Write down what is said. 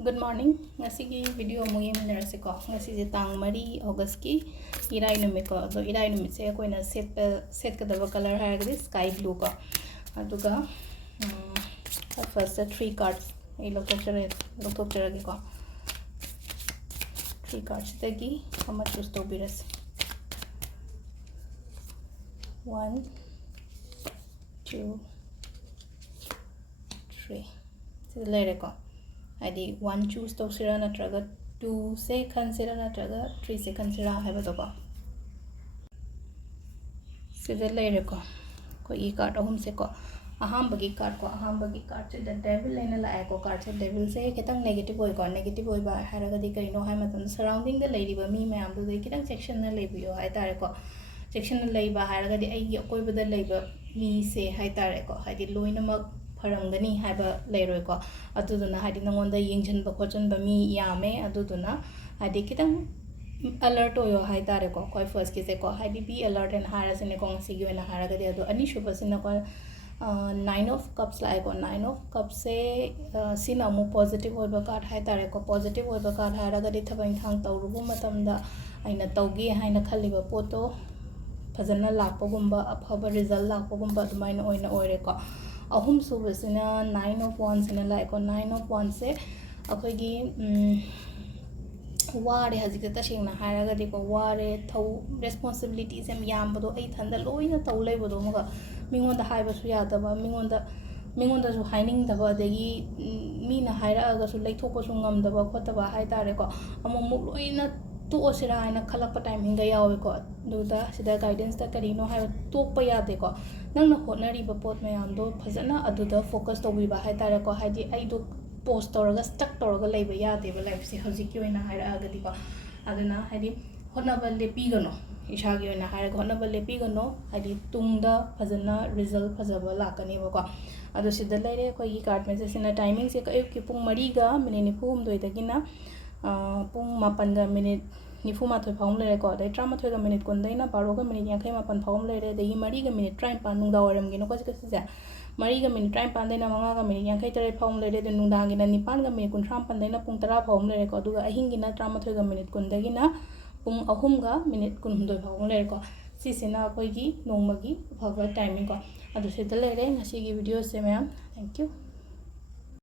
Good morning. Ngasigi video mo yung minarasi ko. Ngasi si tang Mari August ki irai numit ko. So irai numit se ko na set ka daba color hai agadi sky blue ko. Aduga first 3 cards ei loktok chara ko. 3 cards tagi hama choose to biras. 1 2 3 so lere ko. Adi 1 choose to sira natraga 2 se consider natraga 3 se consider haiba to ko sida lere ko e card ahum se ko ahambagi card se the devil ena la ko card se devil se kitang negative hoy ba haraga di kaino hai matam surrounding the lady ba mi mayam do kitang section na lebiyo hai tare ko section na leiba haraga di ai koi ba da leiba mi se hai tare ko hai di loina mak farangani haiba leiroi ko aduduna hadi nangonda yingjan ba khojan ba mi yame aduduna hadi kitang alert oyo hai tare ko koi first ki se ko hadi be alert and hara sine ko sigi na hara ga de adu ani shuba sina ko 9 of cups lai ko 9 of cups se sina mu positive oiba card hai tare ko positive oiba card hara ga de thabang thang tawrubu matamda aina tawgi haina khaliba poto fazana lakpa gumba afaba result lakpa gumba dumaina oina oire ko ahum subasina 9 of wands ina like 9 of wands se akoigi ware hazik ta singna haraga diko ware thau responsibilities em yambado ai thanda loina taw leibodo maga mingonda haiba su yadaba mingonda su haining daba adegi mina haira aga su leithokpa su ngamdaba khotaba hai tare ko amomuk loina to osira aina khalakpa timing ga yawe ko duda sida guidance ta karino hai tokpa yade ko nangna honari ba pot mayam do phajana aduda focus to bi ba hai tare ko haji ai do post toraga stuck toraga leiba yade ba life se hojiki oina haira aga di ko aduna haidi honaba lepi gano ishagi oina haira honaba lepi gano haidi tungda phajana result phajaba lakani ba ko adu sida leire ko yi card message na timing se ka ki pung 3 ga minute 9 dagina pung 8 ga minute nifu mathoi phawm lere ko dai 13 ga minute kun daina 12 ga minute 58 phawm lere dai 3 ga minute 35 nungda waram gi no ko se 3 ga minute 35 daina 5 ga minute 53 phawm lere de nungda gi na 9 ga minute 58 daina pung 10 phawm lere ko duga ahingi na 13 ga minute kun dagi na pung 3 ga minute 19 phawm lere ko sisina koi gi nongma gi phaba timing ko adu se lere ngasi gi video se ma'am thank you